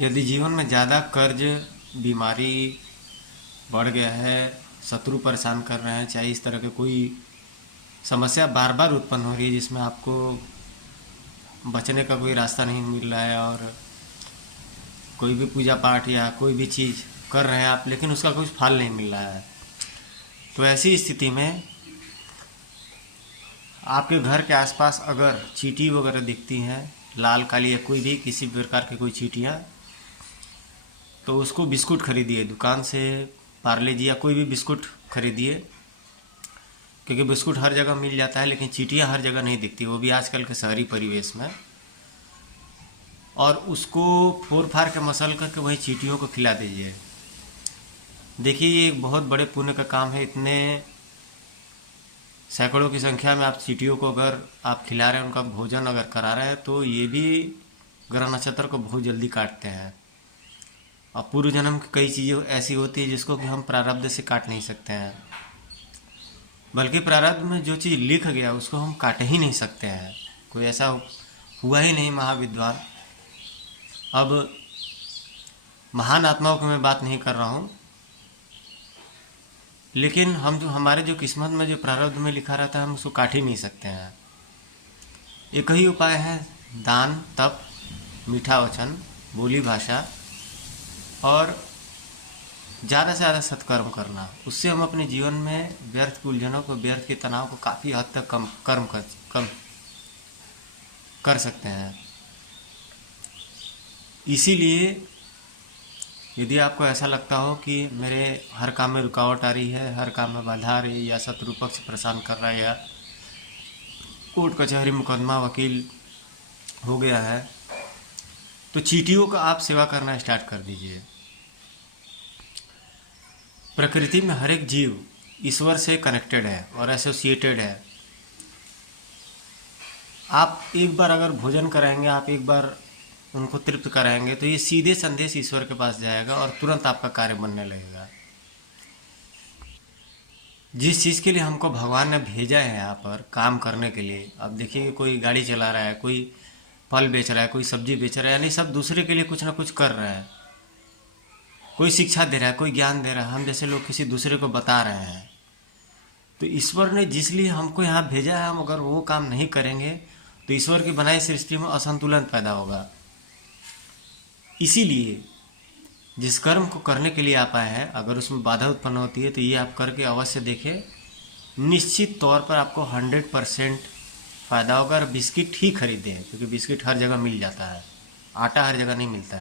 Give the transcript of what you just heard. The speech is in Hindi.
यदि जीवन में ज़्यादा कर्ज, बीमारी बढ़ गया है, शत्रु परेशान कर रहे हैं, चाहे इस तरह के कोई समस्या बार बार उत्पन्न हो रही है जिसमें आपको बचने का कोई रास्ता नहीं मिल रहा है, और कोई भी पूजा पाठ या कोई भी चीज़ कर रहे हैं आप लेकिन उसका कुछ फल नहीं मिल रहा है, तो ऐसी स्थिति में आपके घर के आसपास अगर चींटी वगैरह दिखती हैं, लाल काली या कोई भी किसी भी प्रकार की कोई चींटियाँ, तो उसको बिस्कुट खरीदिए दुकान से, पार्ले जी या कोई भी बिस्कुट खरीदिए, क्योंकि बिस्कुट हर जगह मिल जाता है लेकिन चींटियाँ हर जगह नहीं दिखती, वो भी आजकल के शहरी परिवेश में। और उसको फोड़ फाड़ के मसल करके वही चींटियों को खिला दीजिए। देखिए, ये एक बहुत बड़े पुण्य का काम है। इतने सैकड़ों की संख्या में आप चींटियों को अगर आप खिला रहे हैं, उनका भोजन अगर करा रहे हैं, तो ये भी ग्रह नक्षत्र को बहुत जल्दी काटते हैं। और पूर्व जन्म की कई चीज़ें ऐसी होती है जिसको कि हम प्रारब्ध से काट नहीं सकते हैं, बल्कि प्रारब्ध में जो चीज़ लिख गया उसको हम काट ही नहीं सकते हैं। कोई ऐसा हुआ ही नहीं महाविद्वान। अब महान आत्माओं की मैं बात नहीं कर रहा हूँ, लेकिन हम जो हमारे जो किस्मत में जो प्रारब्ध में लिखा रहता है हम उसको काट ही नहीं सकते हैं। एक ही उपाय है, दान, तप, मीठा वचन, बोली भाषा और ज़्यादा से ज़्यादा सत्कर्म करना। उससे हम अपने जीवन में व्यर्थ की उलझनों को, व्यर्थ के तनाव को काफ़ी हद तक कम कर सकते हैं। इसीलिए यदि आपको ऐसा लगता हो कि मेरे हर काम में रुकावट आ रही है, हर काम में बाधा आ रही है, या शत्रु पक्ष परेशान कर रहा है, या कोर्ट कचहरी मुकदमा वकील हो गया है, तो चींटियों का आप सेवा करना स्टार्ट कर दीजिए। प्रकृति में हर एक जीव ईश्वर से कनेक्टेड है और एसोसिएटेड है। आप एक बार अगर भोजन कराएंगे, आप एक बार उनको तृप्त कराएंगे, तो ये सीधे संदेश ईश्वर के पास जाएगा और तुरंत आपका कार्य बनने लगेगा। जिस चीज़ के लिए हमको भगवान ने भेजा है यहाँ पर काम करने के लिए, अब देखिए कोई गाड़ी चला रहा है, कोई फल बेच रहा है, कोई सब्जी बेच रहा है, यानी सब दूसरे के लिए कुछ ना कुछ कर रहा है। कोई शिक्षा दे रहा है, कोई ज्ञान दे रहा है, हम जैसे लोग किसी दूसरे को बता रहे हैं। तो ईश्वर ने जिस लिए हमको यहाँ भेजा है, हम अगर वो काम नहीं करेंगे तो ईश्वर की बनाई सृष्टि में असंतुलन पैदा होगा। इसीलिए जिस कर्म को करने के लिए आप आए हैं, अगर उसमें बाधा उत्पन्न होती है तो ये आप करके अवश्य देखें, निश्चित तौर पर आपको 100% फ़ायदा होगा। और बिस्किट ही खरीदें, क्योंकि बिस्किट हर जगह मिल जाता है, आटा हर जगह नहीं मिलता है।